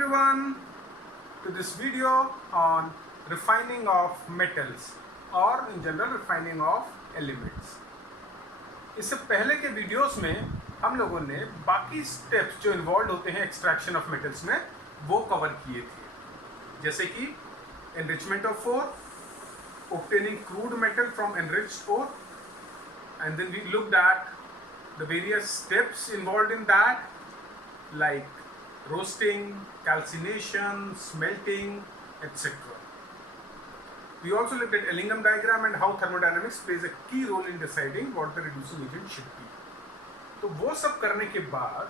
everyone to this video on refining of metals or in general refining of elements. इससे पहले के videos में हम लोगों ने बाकी स्टेप्स जो इन्वॉल्व होते हैं एक्सट्रैक्शन ऑफ मेटल्स में वो कवर किए थे, जैसे कि enrichment of ore, obtaining crude metal from enriched ore, and then we looked at the various steps involved in that, like roasting, calcination, smelting, etc. We also looked at Ellingham diagram and how thermodynamics plays a key role in deciding what the reducing agent should be. तो वो सब करने के बाद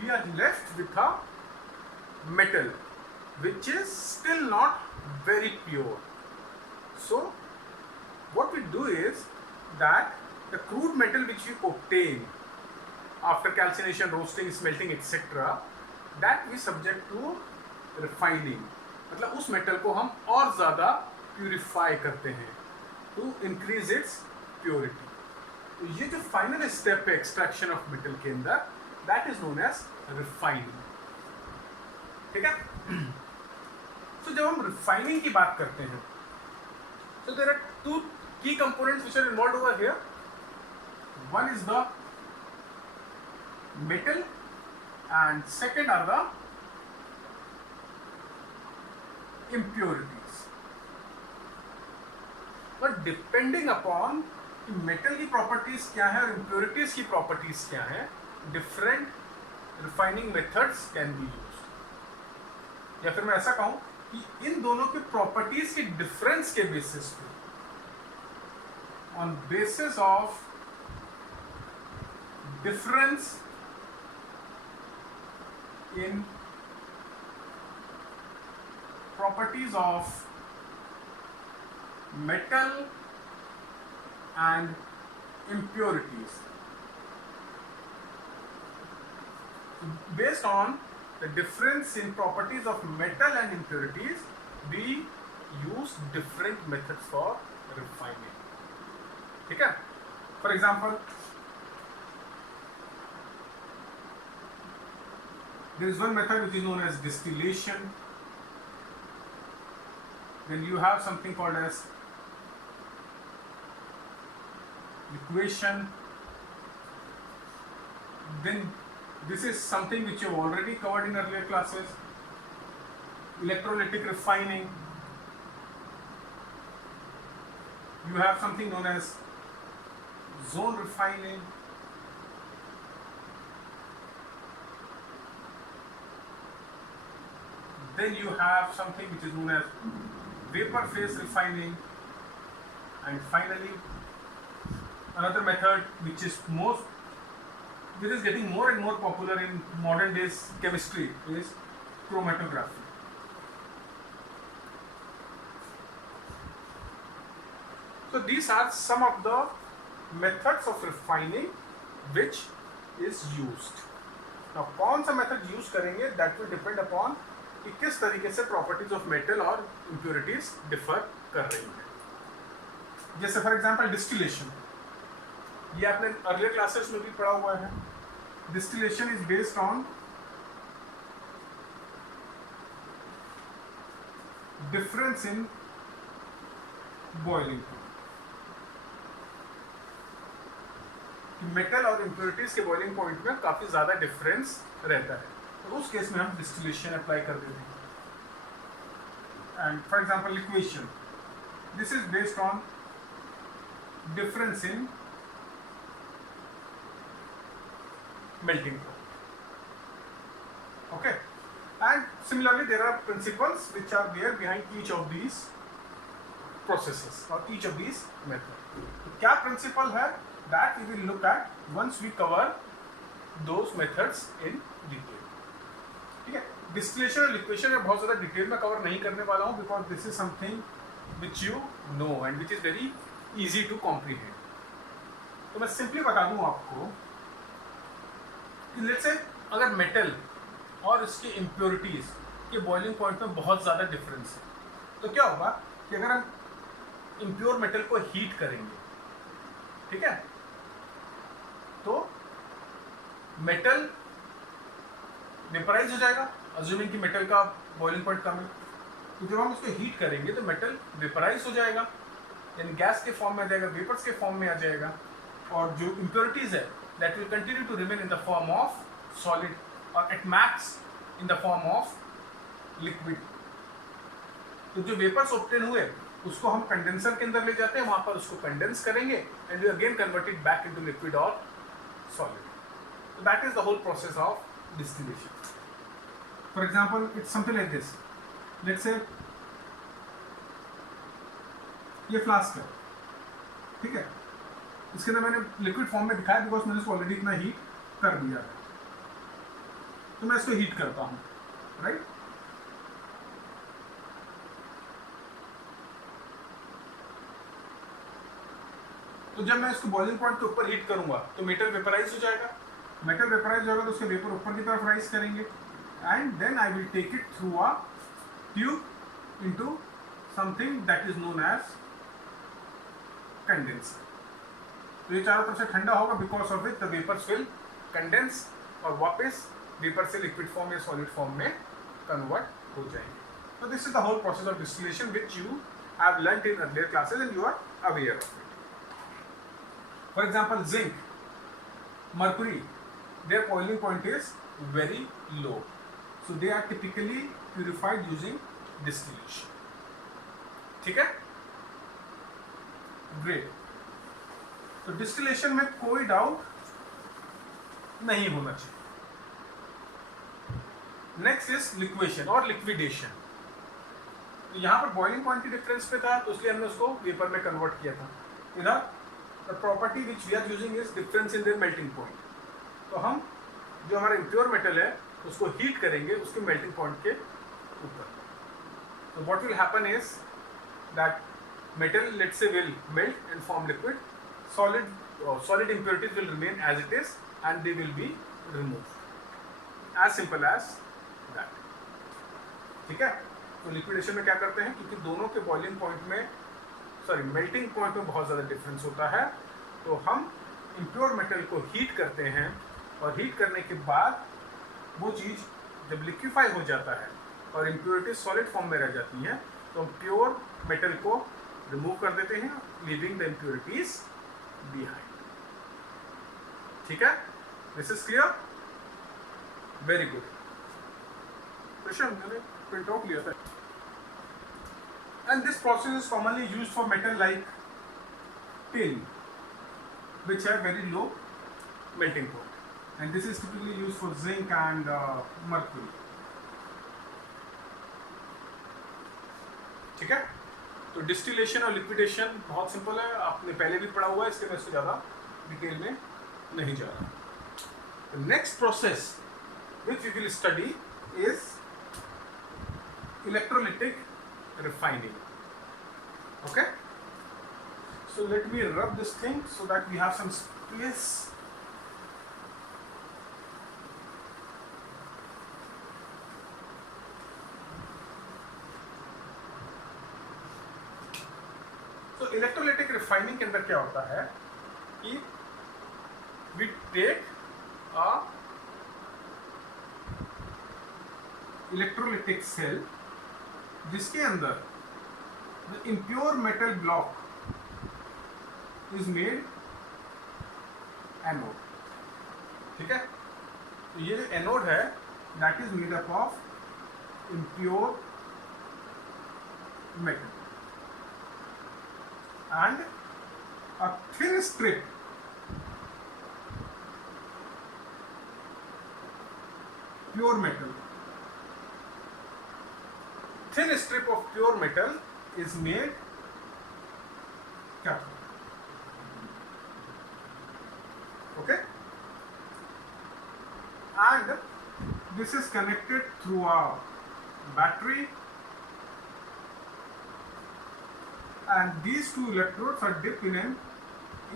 we are left with a metal which is still not very pure. So what we do is that the crude metal which we obtain after calcination, roasting, smelting, etc., that we subject to refining. मतलब उस metal को हम और ज़्यादा purify करते हैं to increase its purity. तो ये जो फाइनल स्टेप है एक्सट्रैक्शन ऑफ मेटल के अंदर, that is known as refining. ठीक है. तो जब हम रिफाइनिंग की बात करते हैं, so there are two key components which are involved over here. One is the metal and second are the impurities. But depending upon metal की properties क्या है और impurities की properties क्या है, different refining methods can be used. या फिर मैं ऐसा कहूँ कि इन दोनों के प्रॉपर्टीज के डिफरेंस के बेसिस पे, on basis of difference in properties of metal and impurities, based on the difference in properties of metal and impurities, we use different methods for refining. ठीक है. For example, there is one method which is known as distillation. Then you have something called as liquation. Then this is something which you have already covered in earlier classes, electrolytic refining. You have something known as zone refining. Then you have something which is known as vapor phase refining. And finally, another method which is getting more and more popular in modern days chemistry is chromatography. So these are some of the methods of refining which is used. Now कौन सा method use करेंगे, that will depend upon कि किस तरीके से properties of metal और impurities differ कर रही हैं. जैसे for example distillation, ये आपने अर्लियर क्लासेस में भी पढ़ा हुआ है. Distillation is based on difference in boiling point. Metal और इंप्योरिटीज के बॉइलिंग पॉइंट में काफी ज्यादा डिफरेंस रहता है, तो उस केस में हम डिस्टिलेशन अप्लाई कर देते हैं. And for example liquation, this is based on difference in melting point. Okay, and similarly there are principles which are there behind each of these processes or each of these methods. तो क्या principle है, that we will look at once we cover those methods in detail. ठीक है. Distillation और liquation में बहुत ज़्यादा detail में कवर नहीं करने वाला हूँ, because this is something which you know and which is very easy to comprehend. तो मैं simply बता दूँ आपको लेट्स से अगर मेटल और इसके इम्प्योरिटीज के बॉइलिंग पॉइंट में बहुत ज़्यादा डिफरेंस है, तो क्या होगा कि अगर हम इम्प्योर मेटल को हीट करेंगे, ठीक है, तो मेटल वेपराइज हो जाएगा, अज्यूमिंग कि मेटल का बॉइलिंग पॉइंट कम है, तो जब हम उसको हीट करेंगे तो मेटल वेपराइज हो जाएगा, यानी गैस के फॉर्म में आ जाएगा, वेपर्स के फॉर्म में आ जाएगा, और जो इम्प्योरिटीज है that will continue to remain in the form of solid और at max in the form of liquid. तो जो वेपर्स ऑब्टेन हुए उसको हम कंडेंसर के अंदर ले जाते हैं, वहां पर उसको कंडेंस करेंगे and we again convert it back into liquid और solid. So that is the whole process of distillation. For example, it's something like this. Let's say ये फ्लास्क है, ठीक है, इसके अंदर मैंने लिक्विड फॉर्म में दिखाया बिकॉज मैंने इसको ऑलरेडी इतना हीट कर दिया है, तो मैं इसको हीट करता हूँ, राइट। तो जब मैं इसको बॉइलिंग पॉइंट के ऊपर हीट करूंगा तो मेटल वेपराइज हो जाएगा, मेटल वेपराइज होगा तो उसके वेपर ऊपर की तरफ राइज करेंगे and then I will take it through a tube into something that is known as condenser. तो ये चारों तरफ से ठंडा होगा, because of it the vapours will condense और वापस वेपर से लिक्विड फॉर्म या सॉलिड फॉर्म में कन्वर्ट हो जाएंगे। तो this is the whole process of distillation which you have learned in earlier classes and you are aware of it. For example, zinc, mercury, their boiling point is very low. So they are typically purified using distillation. ठीक है? Great. तो distillation में कोई doubt नहीं होना चाहिए। Next is liquation और liquidation. तो यहाँ पर boiling point की डिफरेंस पे था, तो इसलिए हमने उसको वेपर में कन्वर्ट किया था। इधर the property which we are using is difference in their melting point. तो हम जो हमारा impure metal है उसको हीट करेंगे उसके melting point के ऊपर। So what will happen is that metal, let's say, will melt and form liquid. Solid impurities will remain as it is and they will be removed. As simple as that. ठीक है? तो liquidation में क्या करते हैं, क्योंकि दोनों के boiling point में मेल्टिंग पॉइंट में बहुत ज़्यादा डिफरेंस होता है, तो हम इम्प्योर मेटल को हीट करते हैं और हीट करने के बाद वो चीज़ जब लिक्विफाई हो जाता है और इम्प्योरिटीज सॉलिड फॉर्म में रह जाती हैं, तो हम प्योर मेटल को रिमूव कर देते हैं, लीविंग द इम्प्योरिटीज बिहाइंड। ठीक है, this is clear, very good. Question मैंने प्रिंट आउट लिया था। And this process is commonly used for metal like tin, which have very low melting point, and this is typically used for zinc and mercury. ठीक है, तो distillation और liquidation बहुत simple है, आपने पहले भी पढ़ा हुआ है, इसके मैं इससे ज़्यादा डिटेल में नहीं जा रहा। The next process which we will study is electrolytic refining. Okay, so let me rub this thing so that we have some space. So electrolytic refining के अंदर क्या होता है कि we take a electrolytic cell जिसके अंदर the impure metal block is made anode. ठीक है, तो ये जो एनोड है that is made up of impure metal and a thin strip pure metal. Thin strip of pure metal is made cathode. Okay, and this is connected through a battery, and these two electrodes are dipped in an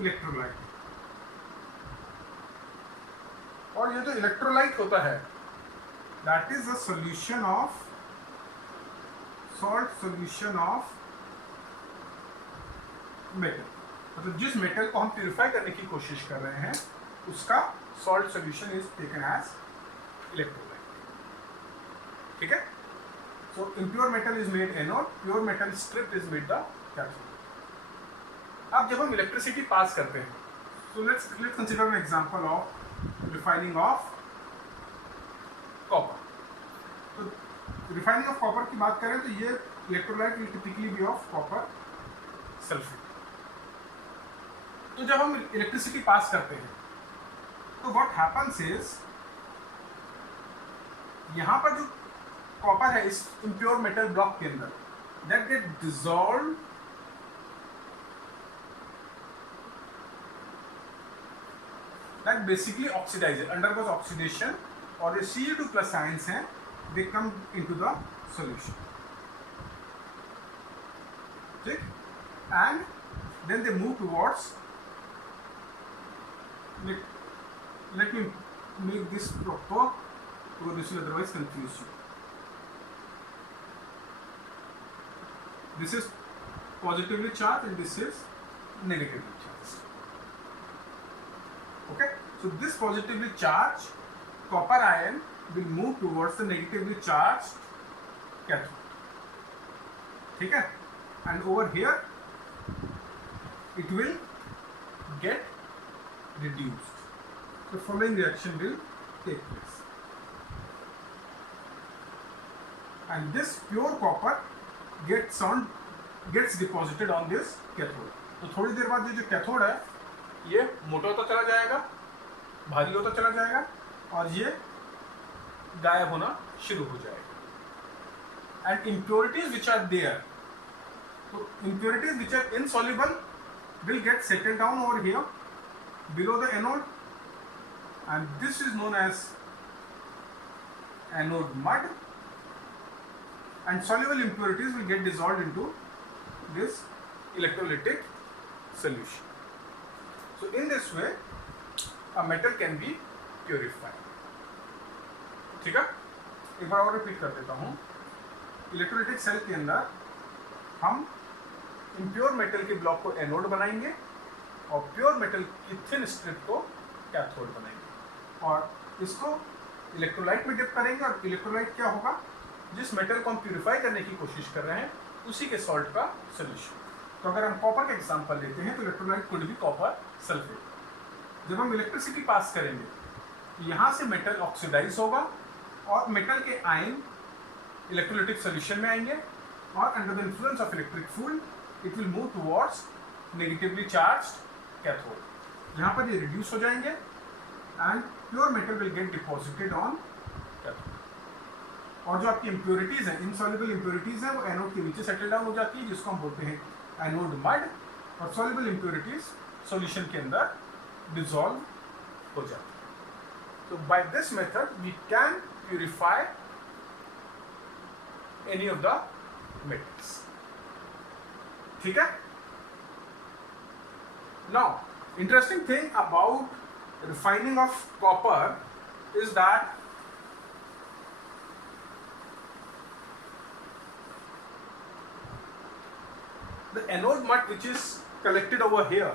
electrolyte. और ये जो electrolyte होता है that is a solution of salt solution of metal. मतलब जिस metal को हम purify करने की कोशिश कर रहे हैं उसका salt solution is taken as electrolyte. ठीक है. So impure metal is made anode, pure metal strip is made the cathode. अब जब हम इलेक्ट्रिसिटी पास करते हैं, so let's consider an example of refining of copper. तो refining of copper की बात करें तो ये electrolyte will typically be of copper sulfate. तो जब हम इलेक्ट्रिसिटी पास करते हैं तो what happens is यहाँ पर जो कॉपर है इस इम्प्योर मेटल ब्लॉक के अंदर, that get dissolved that basically oxidizes, undergoes oxidation, और जो Cu2 plus ions हैं they come into the solution, ठीक, and then they move towards, let me make this proper because this will otherwise confuse you. This is positively charged and this is negatively charged. Okay, so this positively charged copper ion will move towards the negatively charged cathode. ठीक है, and over here it will get reduced. The following reaction will take place, and this pure copper gets deposited on this cathode. तो थोड़ी देर बाद ये जो cathode है ये मोटा होता चला जाएगा, भारी होता चला जाएगा और ये गायब होना शुरू हो जाएगा. And impurities which are there, so impurities which are insoluble will get settled down over here below the anode, and this is known as anode mud, and soluble impurities will get dissolved into this electrolytic solution. So in this way a metal can be purified. ठीक है, एक बार और repeat कर देता हूँ. Electrolytic cell के अंदर हम इम्प्योर मेटल के ब्लॉक को एनोड बनाएंगे और प्योर मेटल की थिन स्ट्रिप को कैथोड बनाएंगे, और इसको इलेक्ट्रोलाइट में डिप करेंगे, और इलेक्ट्रोलाइट क्या होगा, जिस मेटल को हम प्यूरिफाई करने की कोशिश कर रहे हैं उसी के सॉल्ट का सोल्यूशन. तो अगर हम कॉपर का एग्जांपल लेते हैं तो इलेक्ट्रोलाइट कुड भी कॉपर सल्फेट. जब हम इलेक्ट्रिसिटी पास करेंगे यहाँ से मेटल ऑक्सीडाइज होगा और मेटल के आयन इलेक्ट्रोलाइटिक सोल्यूशन में आएंगे, और under the influence of electric field it will move towards negatively charged cathode. यहाँ पर ये रिड्यूस हो जाएंगे and pure metal will get deposited on cathode. और जो आपकी इम्प्योरिटीज़ हैं, इनसॉल्युबल इम्प्योरिटीज़ हैं, वो एनोड के नीचे सेटल डाउन हो जाती है, जिसको हम बोलते हैं एनोड मड, और सॉल्युबल इम्प्योरिटीज़ सॉल्यूशन के अंदर डिसॉल्व हो जाती है. तो by this method we can purify any of the metals. ठीक है. Now interesting thing about refining of copper is that the anode mud which is collected over here,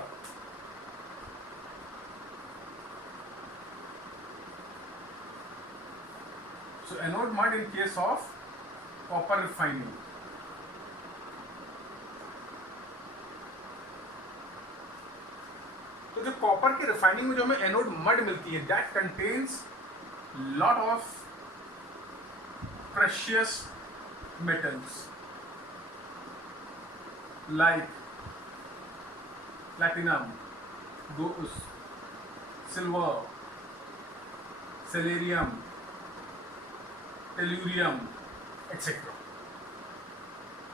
so anode mud in case of copper refining, तो जो copper की refining में जो हमें anode mud मिलती है, that contains lot of precious metals like platinum, gold, silver, selenium, tellurium, etc.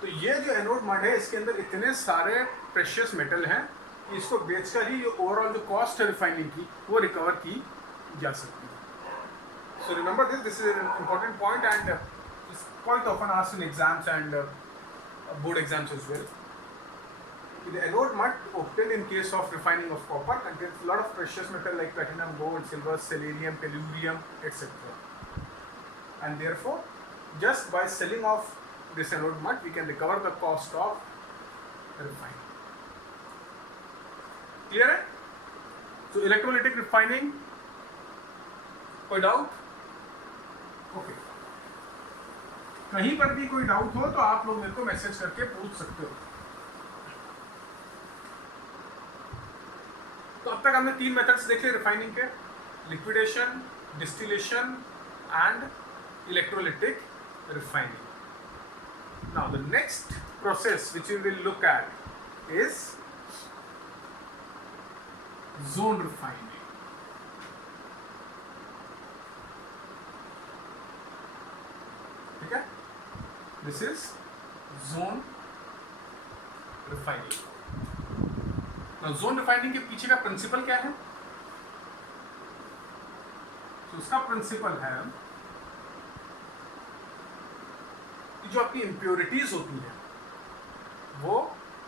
तो ये जो एनोड मड है इसके अंदर इतने सारे प्रेशियस मेटल हैं कि इसको बेचकर ही जो ओवरऑल जो कॉस्ट है रिफाइनिंग की वो रिकवर की जा सकती है. So remember this is an important point and it's quite often asked in exams and board exams as well. The anode mud obtained in case of refining of copper contains a lot of precious metal like platinum, gold, silver, selenium, tellurium, etc. And therefore, just by selling off this anode mud, we can recover the cost of refining. Clear? So electrolytic refining. कोई doubt? Okay. कहीं पर भी कोई doubt हो तो आप लोग मेरे को मैसेज करके पूछ सकते हो। तो अब तक हमने 3 मेथड्स देखे रिफाइनिंग के, liquidation, distillation and electrolytic refining. Now the next process which we will look at is zone refining. ठीक है, this is zone refining. Now zone refining के पीछे का प्रिंसिपल क्या है? तो उसका प्रिंसिपल है जो आपकी इम्प्योरिटीज होती हैं वो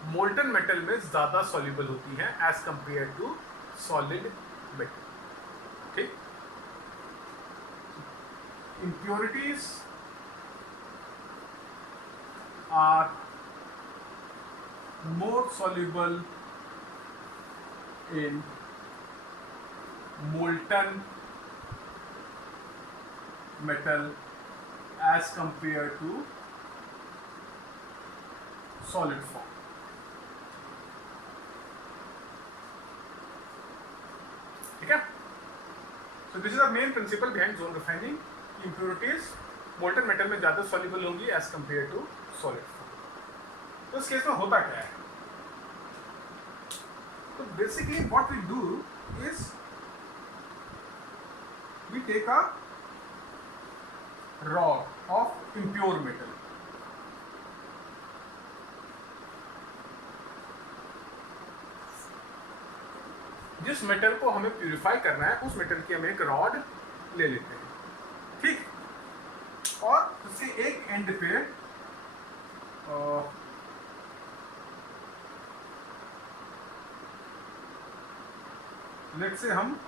मोल्टन मेटल में ज्यादा सॉल्युबल होती हैं as compare to solid metal. ठीक, impurities are more soluble in molten metal as compared to solid form. ठीक है, so this is the main principle behind zone refining. Impurities molten metal में ज्यादा soluble होंगी as compared to solid form. तो इस case में होता क्या है? तो basically what we do is we take a rod of impure metal. जिस मेटल को हमें प्यूरिफाई करना है उस मेटल की हम एक रॉड ले लेते हैं। ठीक, और उससे एक एंड पे लेट से हम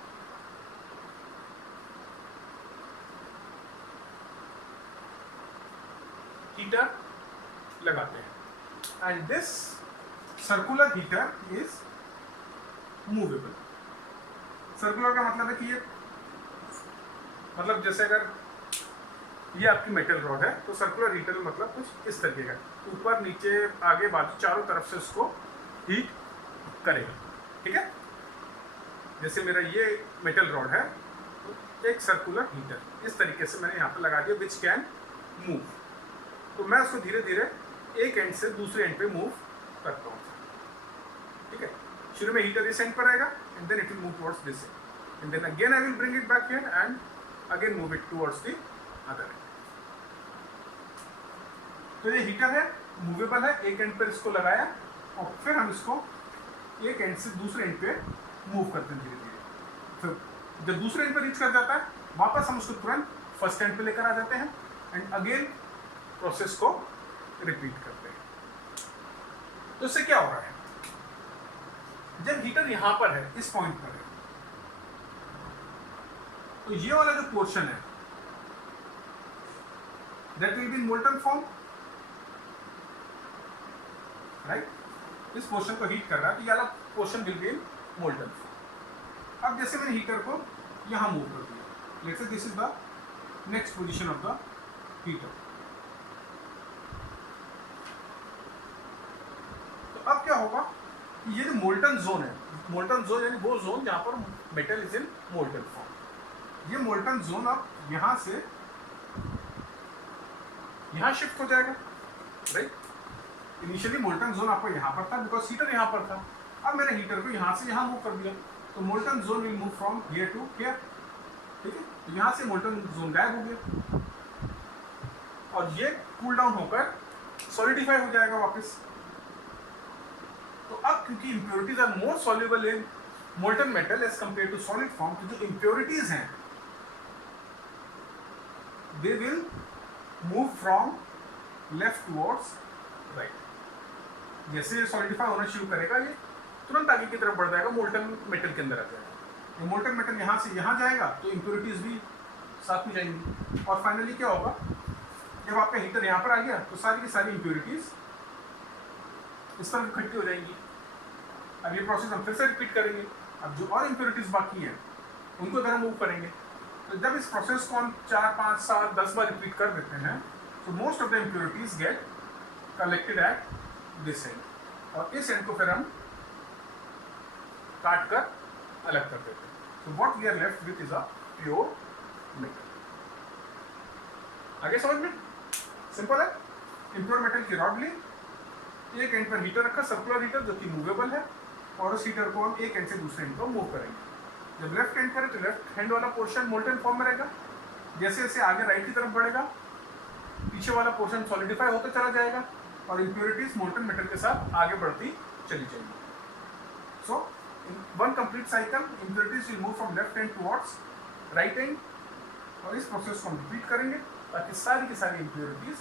हीटर लगाते हैं and this circular heater is movable. Circular का मतलब है कि ये मतलब जैसे अगर ये आपकी मेटल रॉड है तो सर्कुलर हीटर मतलब कुछ इस तरीके का, ऊपर नीचे आगे बाजू चारों तरफ से उसको हीट करेगा। ठीक है, जैसे मेरा ये मेटल रॉड है तो एक सर्कुलर हीटर इस तरीके से मैंने यहाँ पर लगा दिया विच कैन मूव। तो मैं उसको धीरे धीरे एक एंड से दूसरे एंड पे मूव करता हूँ। ठीक है, शुरू में हीटर इस एंड पर आएगा and then it will move towards this end then again I will bring it back here and again move it towards the other end. तो ये हीटर है, मूवेबल है, एक एंड पर इसको लगाया और फिर हम इसको एक एंड से दूसरे एंड पे मूव करते हैं धीरे धीरे। फिर जब दूसरे एंड पर रीच कर जाता है वापस हम उसको तुरंत फर्स्ट एंड पे लेकर आ जाते हैं एंड अगेन प्रोसेस को रिपीट करते हैं। तो इससे क्या हो रहा है, जब हीटर यहां पर है इस पॉइंट पर है तो ये वाला जो पोर्शन है that will be in molten form, right. इस पोर्शन को हीट कर रहा है तो ये वाला portion will be in molten form. अब जैसे मैंने हीटर को यहां मूव कर दिया, let's say this is the next position of the heater. तो अब क्या होगा, ये जो मोल्टन जोन है, मोल्टन जोन यानी वो जोन जहां पर metal is in molten form, ये मोल्टन जोन अब यहां से यहां शिफ्ट हो जाएगा, राइट। इनिशियली मोल्टन जोन आपको यहां पर था बिकॉज हीटर यहां पर था। अब मैंने हीटर को यहां से यहां मूव कर दिया तो molten zone will move from here to here. ठीक है, तो यहां से मोल्टन जोन गायब हो गया और ये कूल डाउन होकर सॉलिडिफाई हो जाएगा वापस। तो अब क्योंकि impurities are more soluble in molten metal as compare to solid form, तो जो इम्प्योरिटीज हैं they will move from left towards right. जैसे ये सॉलिडिफाई होना शुरू करेगा ये तुरंत आगे की तरफ बढ़ जाएगा, मोल्टन मेटल के अंदर आ जाएगा। ये मोल्टन मेटल यहाँ से यहाँ जाएगा तो इम्प्योरिटीज भी साथ में जाएंगी और फाइनली क्या होगा, जब आपका हीटर यहाँ पर आ गया तो सारी की सारी इम्प्योरिटीज इस तरह इकट्ठी हो जाएंगी। अब ये प्रोसेस हम फिर से रिपीट करेंगे। अब जो और इम्प्योरिटीज बाकी हैं उनको इधर मूव करेंगे। तो जब इस प्रोसेस को हम 4, 5, 7, 10 बार रिपीट कर देते हैं So most of the impurities get collected at this end, और इस एंड को फिर हम काट कर अलग कर देते हैं. So what we are left with is a pure metal. आगे समझ में सिंपल है. इम्प्योर मेटल की रॉड ली, एक एंड पर हीटर रखा, सर्कुलर हीटर जो कि मूवेबल है, और उस हीटर को हम एक एंड से दूसरे एंड को मूव करेंगे. जब लेफ्ट हैंड पर है तो लेफ्ट हैंड वाला पोर्शन मोल्टन फॉर्म में रहेगा. जैसे जैसे आगे राइट की तरफ बढ़ेगा, पीछे वाला पोर्शन सॉलिडिफाई होता चला जाएगा और इम्प्योरिटीज मोल्टन मेटल के साथ आगे बढ़ती चली जाएंगी. So in one complete cycle impurities will move from left hand towards right hand, और इस प्रोसेस को हम रिपीट करेंगे ताकि सारी की सारी इम्प्योरिटीज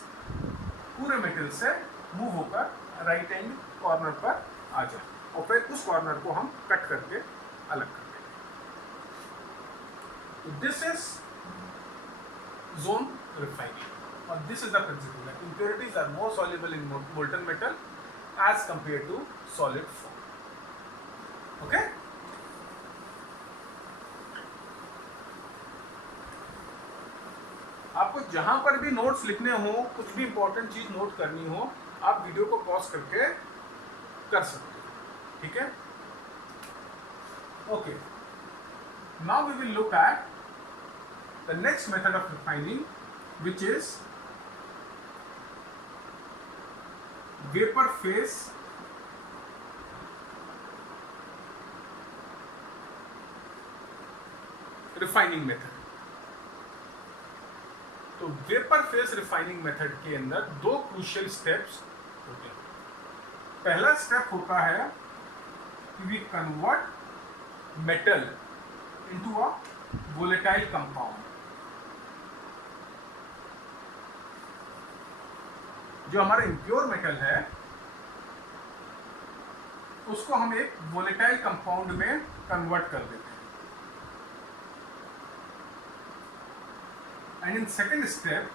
पूरे मेटल से मूव होकर राइट हैंड कॉर्नर पर आ जाए, और फिर उस कॉर्नर को हम कट करके अलग कर देंगे. दिस इज जोन रिफाइनिंग, और this is the principle that impurities are more soluble in molten metal as compared to solid form. Okay? आपको जहां पर भी नोट्स लिखने हो, कुछ भी इंपॉर्टेंट चीज नोट करनी हो, आप वीडियो को पॉज करके कर सकते हो. ठीक है? Okay. Now we will look at the next method of refining, which is vapor phase refining method. तो वेपर फेस रिफाइनिंग मेथड के अंदर दो क्रूशियल स्टेप्स होते हैं. पहला स्टेप होता है कि we convert metal into a volatile compound. जो हमारा इम्प्योर मेटल है उसको हम एक वोलेटाइल कंपाउंड में कन्वर्ट कर देते हैं. एंड इन सेकेंड स्टेप,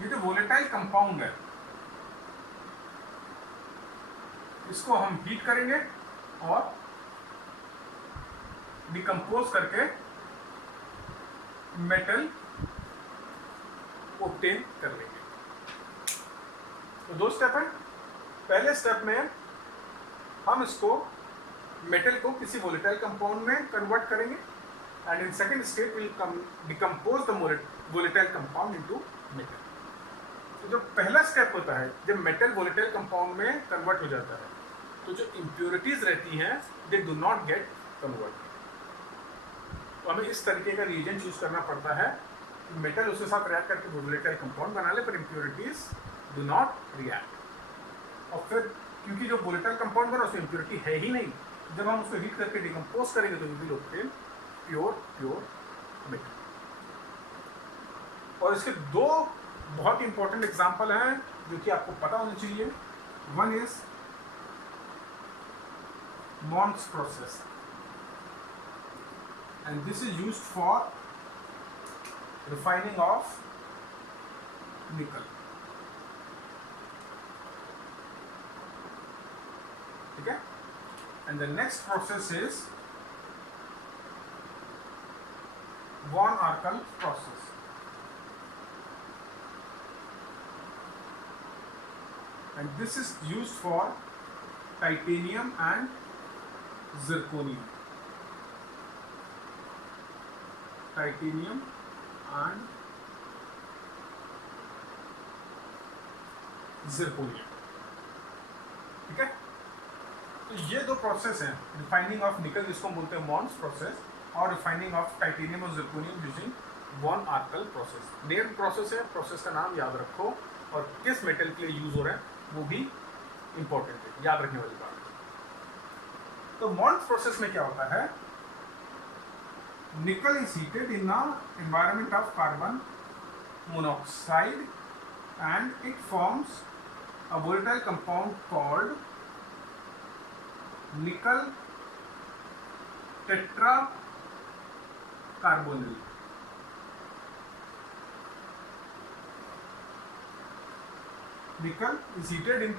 ये जो वोलेटाइल कंपाउंड है इसको हम हीट करेंगे और डिकम्पोज करके मेटल ऑब्टेन कर लेंगे. तो दो स्टेप है. पहले स्टेप में हम इसको मेटल को किसी वोलेटाइल कंपाउंड में कन्वर्ट करेंगे, and in second step will decompose the volatile compound into metal. तो जो पहला स्टेप होता है, जब मेटल वोलेटाइल कंपाउंड में कन्वर्ट हो जाता है, तो जो इम्प्योरिटीज रहती हैं they do not gate convert. तो हमें इस तरीके का रिएजेंट यूज करना पड़ता है, मेटल उसके साथ रिएक्ट करके वोलेटाइल कंपाउंड बना ले, पर इम्प्योरिटीज डू नॉट रिएक्ट. और फिर क्योंकि जो वोलेटाइल कंपाउंड बना उसमें इम्प्योरिटी है ही नहीं, जब हम उसको हीट करके डिकम्पोज करेंगे तो we will obtain pure metal. और इसके दो बहुत इंपॉर्टेंट एग्जांपल हैं जो कि आपको पता होना चाहिए. One is Mons process, and this is used for refining of nickel. ठीक है? And the next process is von Arkel process. And this is used for titanium and zirconium. Titanium and zirconium. ठीक है? तो ये दो process हैं, refining of निकल जिसको बोलते हैं मॉन्स प्रोसेस, और रिफाइनिंग ऑफ टाइटेनियम और zirconium using van Arkel process. Name process है, प्रोसेस का नाम याद रखो, और किस मेटल के लिए यूज हो रहा है वो भी इंपॉर्टेंट है, याद रखने वाली बात है. तो मॉन्स प्रोसेस में क्या होता है, nickel is heated in a environment of carbon monoxide and it forms a volatile compound called nickel tetra carbonyl. Nickel is heated in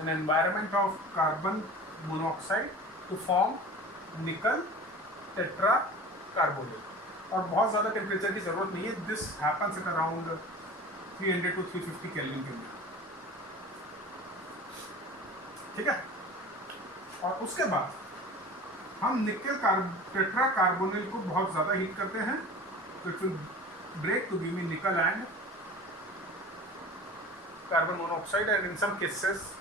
an environment of carbon monoxide to form nickel tetracarbonyl. और बहुत ज़्यादा temperature की ज़रूरत नहीं है. This happens at around 300 to 350 kelvin के अंदर, ठीक है। और उसके बाद हम निकल टेट्रा कार्बोनिल को बहुत ज़्यादा हीट करते हैं, तो it will break to give me nickel and carbon monoxide, and in some cases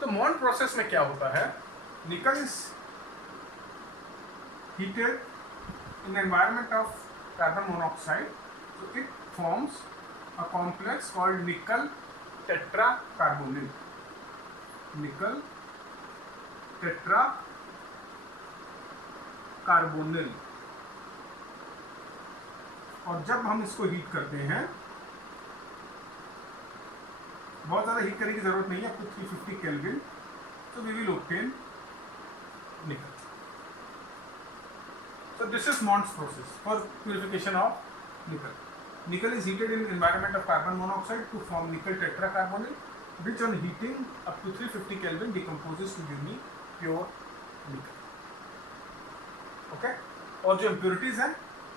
तो मॉन्ड प्रोसेस में क्या होता है, nickel is heated in environment of carbon monoxide, so it forms a complex called nickel tetracarbonyl, nickel tetracarbonyl। और जब हम इसको heat करते हैं, बहुत ज़्यादा हीट करने की जरूरत नहीं है, up to 350 kelvin, so we will obtain nickel. So this is Mond's process for purification of nickel. Nickel is heated in environment of carbon monoxide to form nickel tetracarbonyl, which on heating up to 350 Kelvin decomposes to give me pure nickel. Okay? और जो impurities हैं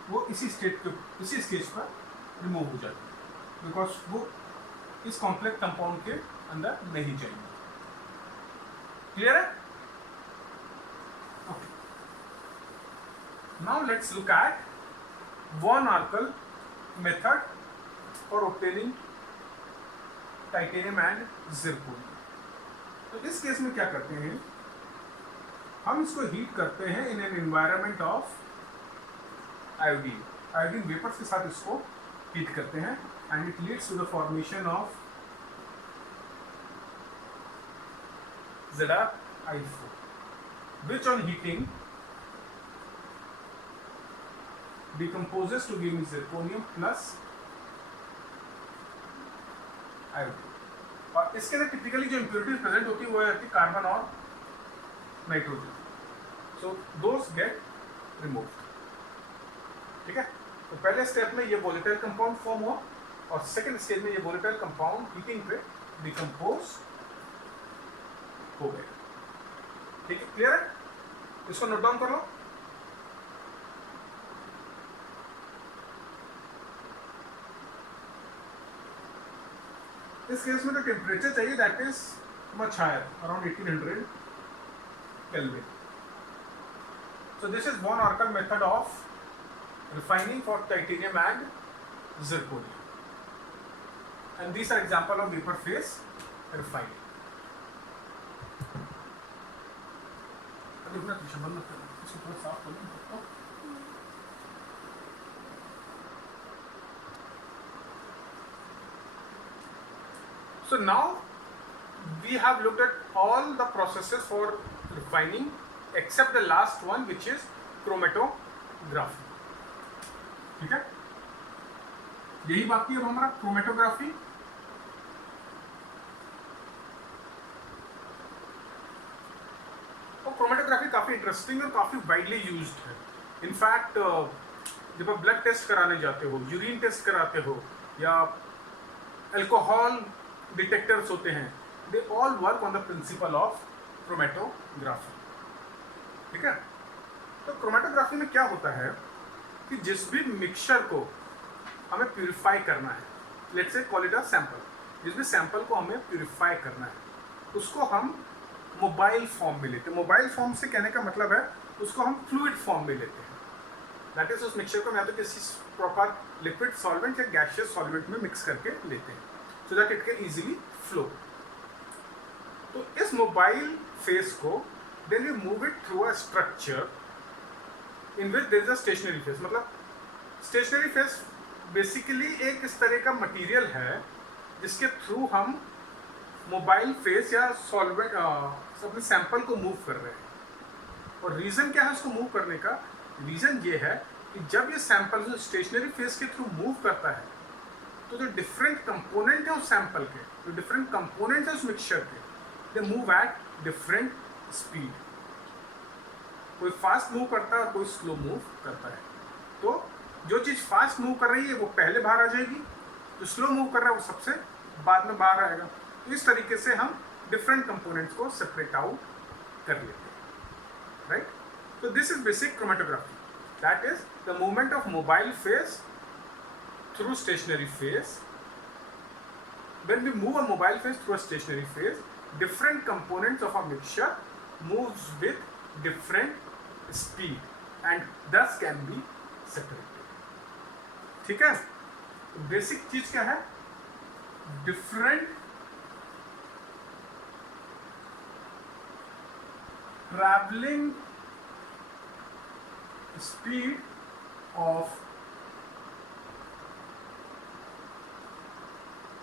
वो इसी stage पर remove हो जाती है, because वो इस कॉम्प्लेक्स कंपाउंड के अंदर नहीं जाएंगे। क्लियर है? Okay, now let's look at van Arkel method for obtaining titanium and zirconium. तो इस केस में क्या करते हैं, हम इसको हीट करते हैं in an environment of iodine, iodine vapours के साथ इसको हीट करते हैं, and it leads to the formation of ZrI4, which on heating decomposes to give me zirconium plus iodine। और इसके अंदर टिपिकली जो इम्प्योरिटीज प्रेजेंट होती है वो है कार्बन और नाइट्रोजन, सो दोस गेट रिमूव्ड। ठीक है, तो पहले स्टेप में ये वोलेटाइल कंपाउंड फॉर्म हुआ, और सेकेंड स्टेज में ये वोलेटाइल कंपाउंड हीटिंग पे डिकम्पोज हो गए। ठीक है, क्लियर है? इसको नोट डाउन कर लो। इस केस में तो टेम्परेचर चाहिए that is much higher, around 1800 kelvin. So this is one Oracle method of refining for titanium and zirconium, and these are example of vapor phase refining. इसको थोड़ा साफ कर लो। So now we have looked at all the processes for refining except the last one, which is chromatography। ठीक है, यही बाकी है अब हमारा क्रोमेटोग्राफी। और क्रोमेटोग्राफी काफी इंटरेस्टिंग और काफी वाइडली यूज्ड है। इनफैक्ट जब आप ब्लड टेस्ट कराने जाते हो, यूरिन टेस्ट कराते हो, या अल्कोहल डिटेक्टर्स होते हैं, they all work on the principle of chromatography. ठीक है, तो क्रोमेटोग्राफी में क्या होता है कि जिस भी मिक्सचर को हमें प्यूरिफाई करना है, let's say call it a sample, जिस भी सैंपल को हमें प्यूरिफाई करना है उसको हम मोबाइल फॉर्म में लेते हैं। मोबाइल फॉर्म से कहने का मतलब है उसको हम फ्लूइड फॉर्म में लेते हैं, दैट इज उस मिक्सचर को या तो किसी प्रॉपर लिक्विड सॉल्वेंट या गैसियस सॉल्वेंट में मिक्स करके लेते हैं, so that it can easily flow. तो इस मोबाइल फेस को then we move it through a structure in which there is a stationary phase. मतलब स्टेशनरी फेस बेसिकली एक इस तरह का मटेरियल है जिसके थ्रू हम मोबाइल फेस या सॉल्वेंट अपने सैंपल को मूव कर रहे हैं। और रीज़न क्या है उसको मूव करने का? रीज़न ये है कि जब ये सैंपल जो स्टेशनरी फेस के थ्रू मूव करता है तो जो डिफरेंट कंपोनेंट है उस सैंपल के, जो डिफरेंट कंपोनेंट है उस मिक्सचर के, they move at different speed. कोई फास्ट मूव करता है और कोई स्लो मूव करता है। तो जो चीज़ फास्ट मूव कर रही है वो पहले बाहर आ जाएगी, जो स्लो मूव कर रहा है वो सबसे बाद में बाहर आएगा। तो इस तरीके से हम डिफरेंट कंपोनेंट्स को सेपरेट आउट कर लेते हैं, राइट। तो this is basic chromatography, that is the movement of mobile face through stationary phase. When we move a mobile phase through a stationary phase, different components of a mixture moves with different speed and thus can be separated. ठीक है, basic चीज क्या है, different travelling speed of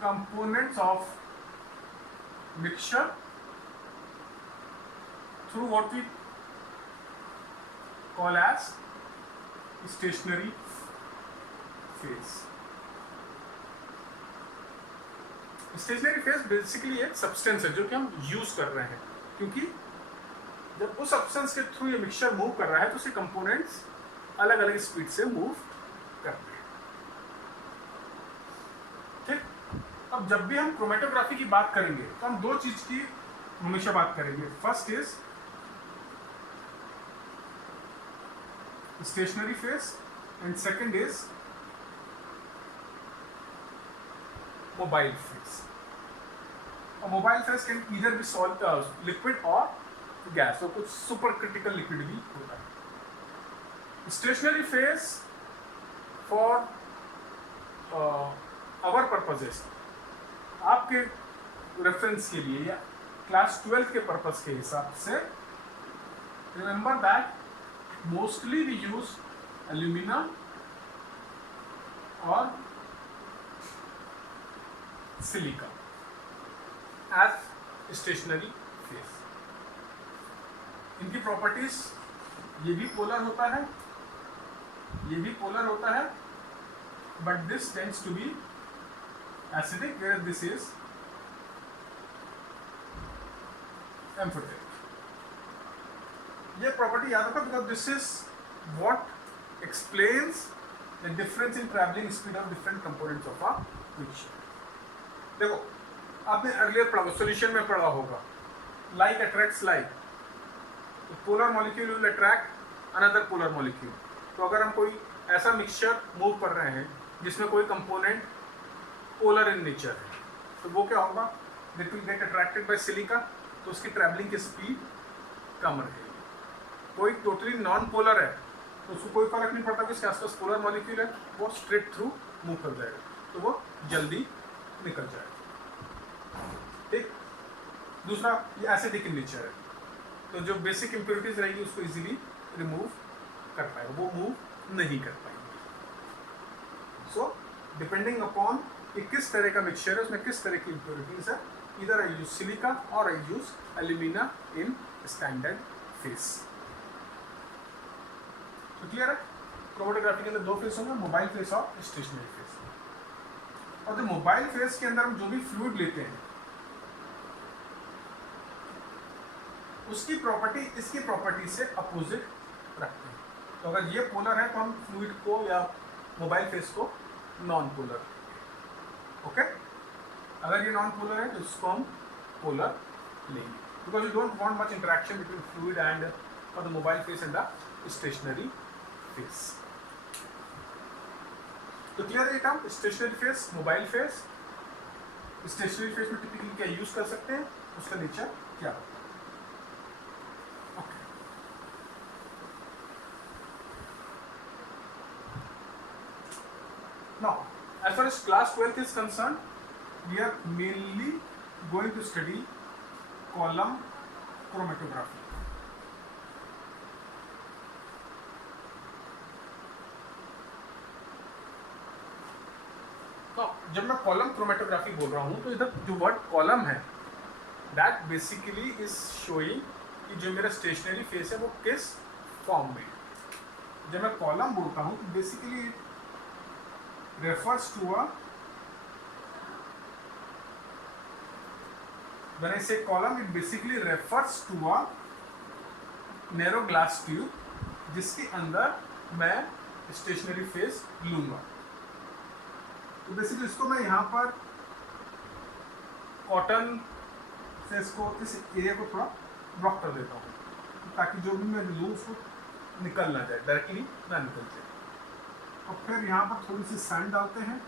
components of mixture through what we call as stationary phase. Stationary phase basically एक substance है जो कि हम यूज कर रहे हैं, क्योंकि जब उस सब्सटेंस के थ्रू ये मिक्सचर मूव कर रहा है तो उसके कंपोनेंट्स अलग अलग स्पीड से मूव करते हैं। ठीक, अब जब भी हम क्रोमेटोग्राफी की बात करेंगे तो हम दो चीज की हमेशा बात करेंगे। First is stationary phase and second is mobile phase. Mobile phase can either be salt liquid और गैस, तो कुछ सुपर क्रिटिकल लिक्विड भी होता है। Stationary phase for our purposes, आपके रेफरेंस के लिए या क्लास 12 के पर्पस के हिसाब से, remember that mostly we use alumina और सिलिका एज स्टेशनरी फेज। इनकी प्रॉपर्टीज, ये भी पोलर होता है, ये भी पोलर होता है, but this tends to be acidic whereas this is amphoteric. ये प्रॉपर्टी याद रखो because this is what explains the difference in traveling speed of different components of a mixture. देखो, आपने अर्लियर पढ़ा, सॉल्यूशन में पढ़ा होगा, like attracts like, तो polar molecule will attract another polar molecule। तो अगर हम कोई ऐसा मिक्सचर मूव कर रहे हैं जिसमें कोई कंपोनेंट पोलर इन नेचर है, तो वो क्या होगा, it will get attracted by silica, तो उसकी ट्रैवलिंग की स्पीड कम रहेगी। कोई टोटली नॉन पोलर है तो उसको कोई फर्क नहीं पड़ता कि इसके आसपास पोलर मॉलिक्यूल है, वो स्ट्रेट थ्रू मूव कर जाएगा, तो वो जल्दी निकल जाएगा। ठीक, दूसरा ये एसिडिक इन नेचर है, तो जो बेसिक इम्प्योरिटीज रहेगी उसको इजीली रिमूव कर पाएगा, वो मूव नहीं कर पाएंगे। सो डिपेंडिंग अपॉन कि किस तरह का मिक्सचर है, उसमें किस तरह की इम्प्योरिटीज है, इधर आई यूज सिलिका और I use alumina in standard phase. तो क्लियर है, क्रोमेटोग्राफी के अंदर दो फेस होंगे, मोबाइल फेस और स्टेशनरी फेस। और जो मोबाइल फेस के अंदर हम जो भी फ्लूइड लेते हैं उसकी प्रॉपर्टी इसकी प्रॉपर्टी से अपोजिट रखते हैं। तो अगर ये पोलर है तो हम फ्लूइड को या मोबाइल फेस को नॉन पोलर, ओके। अगर ये नॉन पोलर है तो इसको हम पोलर लेंगे, because you don't want much interaction between fluid and for the mobile phase and the stationary phase. तो क्लियर है काम, stationary phase, mobile phase. Stationary phase में टिपिकली क्या यूज कर सकते हैं, उसका नेचर क्या होता है। Now, as far as class 12th is concerned, we are mainly going to study column chromatography. तो जब मैं कॉलम क्रोमेटोग्राफी बोल रहा हूँ तो इधर जो वर्ड कॉलम है, दैट बेसिकली इज शोइंग कि जो मेरा स्टेशनरी फेस है वो किस फॉर्म में। जब मैं कॉलम बोलता हूँ तो basically refers to a, when I say column, it basically refers to a narrow glass tube जिसके अंदर मैं स्टेशनरी फेस लूँगा। तो बेसिकली इसको मैं यहाँ पर कॉटन से इसको इस एरिया को थोड़ा ब्लॉक कर देता हूँ ताकि जो भी मैं लूँ उसको निकल ना जाए, डायरेक्टली ना निकल जाए। और फिर यहाँ पर थोड़ी सी सैंड डालते हैं।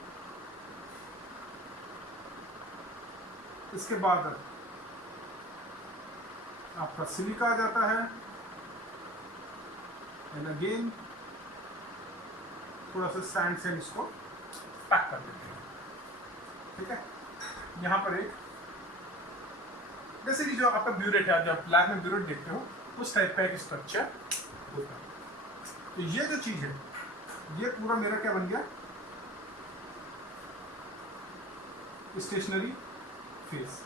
इसके बाद आपका सिलिका आ जाता है एंड अगेन थोड़ा सा सैंड से इसको पैक कर देते हैं। ठीक है, यहाँ पर एक जैसे कि जो आपका ब्यूरेट है, जो आप लैब में ब्यूरेट देखते हो उस टाइप का एक स्ट्रक्चर होता है। तो ये जो चीज़ है ये पूरा मेरा क्या बन गया, स्टेशनरी फेस।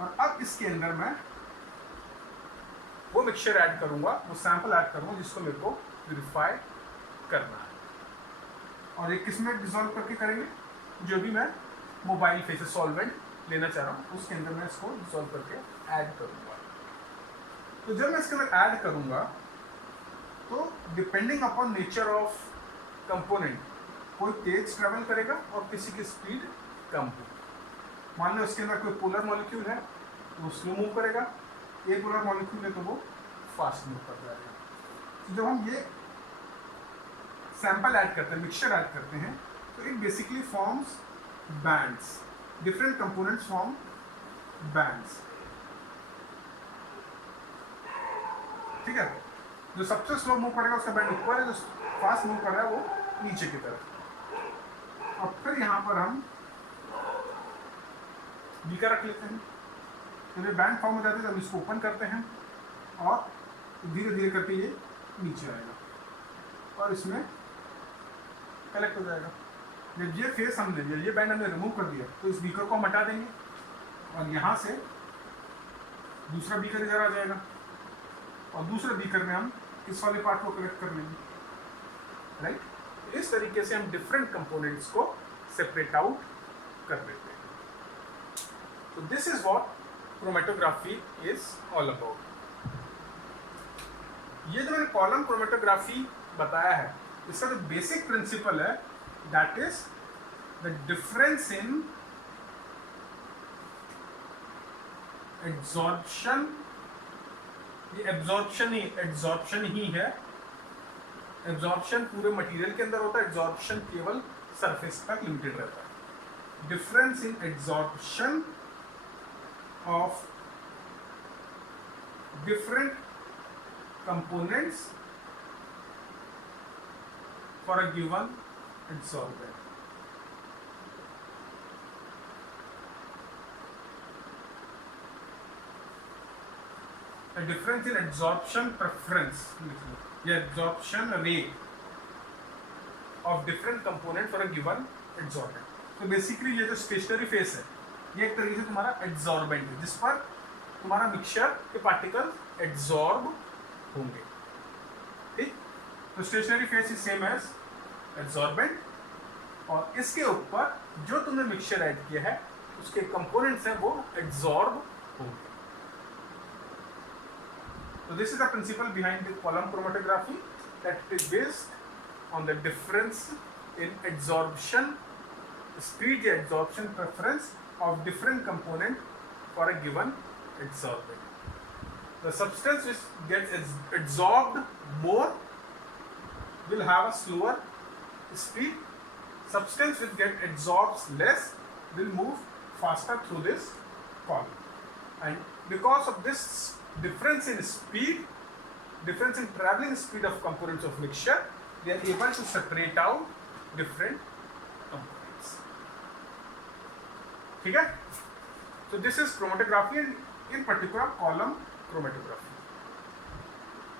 और अब इसके अंदर मैं वो मिक्सचर ऐड करूंगा, वो सैंपल ऐड करूंगा जिसको मेरे को प्यूरिफाई करना है। और ये किस में डिसॉल्व करके करेंगे, जो भी मैं मोबाइल फेस सॉल्वेंट लेना चाह रहा हूँ उसके अंदर मैं इसको डिसॉल्व करके ऐड करूंगा। तो जब मैं इसके अंदर ऐड करूंगा तो depending upon nature of component कोई तेज ट्रेवल करेगा और किसी की स्पीड कम हो। मान लो इसके अंदर कोई पोलर मॉलिक्यूल है तो वो स्लो मूव करेगा, एक पोलर मॉलिक्यूल है तो वो फास्ट मूव कर जाएगा। तो जब हम ये सैंपल ऐड करते हैं, मिक्सचर ऐड करते हैं, तो it basically forms bands, different components form bands. ठीक है, जो सबसे स्लो मूव करेगा उसका बैंड ऊपर है, जो फास्ट मूव कर रहा है वो नीचे की तरफ। और फिर यहाँ पर हम बीकर रख लेते हैं। तो ये बैंड फॉर्म हो जाते हैं, जब इसको ओपन करते हैं और धीरे धीरे करके ये नीचे आएगा और इसमें कलेक्ट हो जाएगा। जब ये फेस हमने ये बैंड हमने रिमूव कर दिया तो इस बीकर को हम हटा देंगे और यहाँ से दूसरा बीकर इधर आ जाएगा और दूसरे बीकर में हम इस वाले पार्ट को कलेक्ट कर लेंगे। राइट, इस तरीके से हम डिफरेंट कंपोनेंट्स को सेपरेट आउट कर लेते हैं। तो this is what chromatography is all about. ये जो मैंने कॉलम क्रोमेटोग्राफी बताया है इसका जो बेसिक प्रिंसिपल है that is the difference in absorption. ये एब्जॉर्प्शन ही है। एब्जॉर्प्शन पूरे मटेरियल के अंदर होता है, एब्जॉर्प्शन केवल सरफेस तक लिमिटेड रहता है। Difference in absorption of different components for a given absorbent. A difference in absorption preference या absorption rate of different component for a given adsorbent। तो बेसिकली ये जो स्टेशनरी फेस है ये एक तरीके से तुम्हारा एड्सॉर्बेंट है जिस पर तुम्हारा मिक्सचर के पार्टिकल एड्सॉर्ब होंगे। ठीक, तो stationary phase is same as adsorbent और इसके ऊपर जो तुमने मिक्सचर ऐड किया है उसके कंपोनेंट्स हैं वो एड्सॉर्ब होंगे। So this is the principle behind the column chromatography, that it is based on the difference in absorption speed, the absorption preference of different component for a given adsorbent. The substance which gets absorbed more will have a slower speed. Substance which gets absorbed less will move faster through this column. And because of this difference in speed, difference in traveling speed of components of mixture, they are able to separate out different components. ठीक है, so this is chromatography and in particular column chromatography.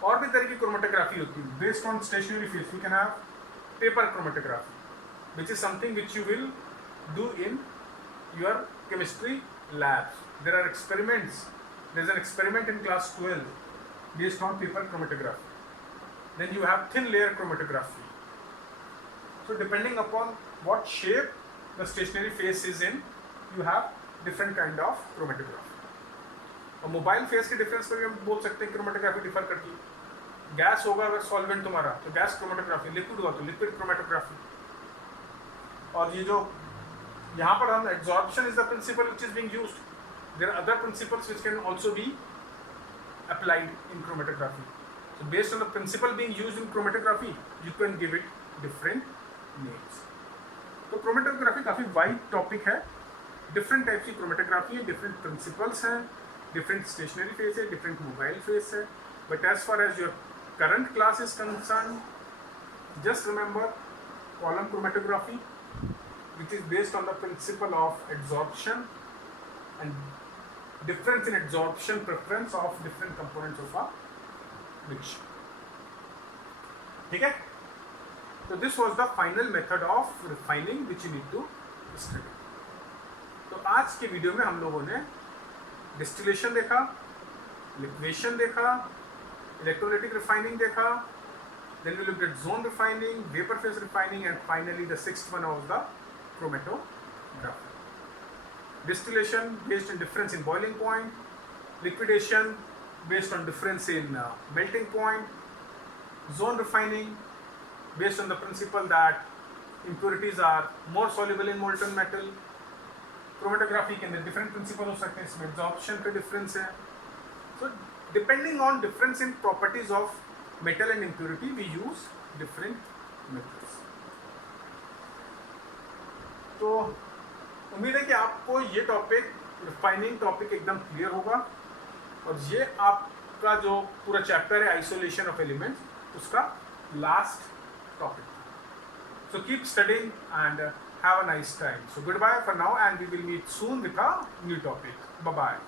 और भी तरह की chromatography होती है based on stationary phase. We can have paper chromatography, which is something which you will do in your chemistry labs. There are experiments. There is an experiment in class 12 based on paper chromatography. Then you have thin layer chromatography. So depending upon what shape the stationary phase is in, you have different kind of chromatography. और mobile phase के difference पर भी हम बोल सकते हैं chromatography differ करती है। गैस होगा अगर सॉल्वेंट तुम्हारा तो गैस क्रोमेटोग्राफी, लिक्विड हुआ तो लिक्विड क्रोमेटोग्राफी। और ये जो यहाँ पर हम absorption is the principle which is being used, there are other principles which can also be applied in chromatography. So based on the principle being used in chromatography, you can give it different names. तो chromatography काफ़ी wide topic है, different type की chromatography है, different principles हैं, different stationary phase है, different mobile phase है. But as far as your current class is concern, just remember column chromatography, which is based on the principle of absorption and difference in absorption preference of different components of a mixture. ठीक है, तो this was the final method of refining which you need to study. तो आज के video में हम लोगों ने डिस्टिलेशन देखा, लिक्वेशन देखा, इलेक्ट्रोलाइटिक रिफाइनिंग देखा, then we looked at zone refining, vapor phase refining, and finally the sixth one was the chromatography. Distillation based on difference in boiling point, liquidation based on difference in melting point, zone refining based on the principle that impurities are more soluble in molten metal, chromatography के अंदर different principle हो सकते हैं, इसमें absorption का difference है. So depending on difference in properties of metal and impurity, we use different methods. तो उम्मीद है कि आपको ये टॉपिक, रिफाइनिंग टॉपिक एकदम क्लियर होगा और ये आपका जो पूरा चैप्टर है आइसोलेशन ऑफ एलिमेंट्स, उसका last topic. So keep studying and have a nice time. So goodbye for now and we will meet soon with a new topic. Bye bye.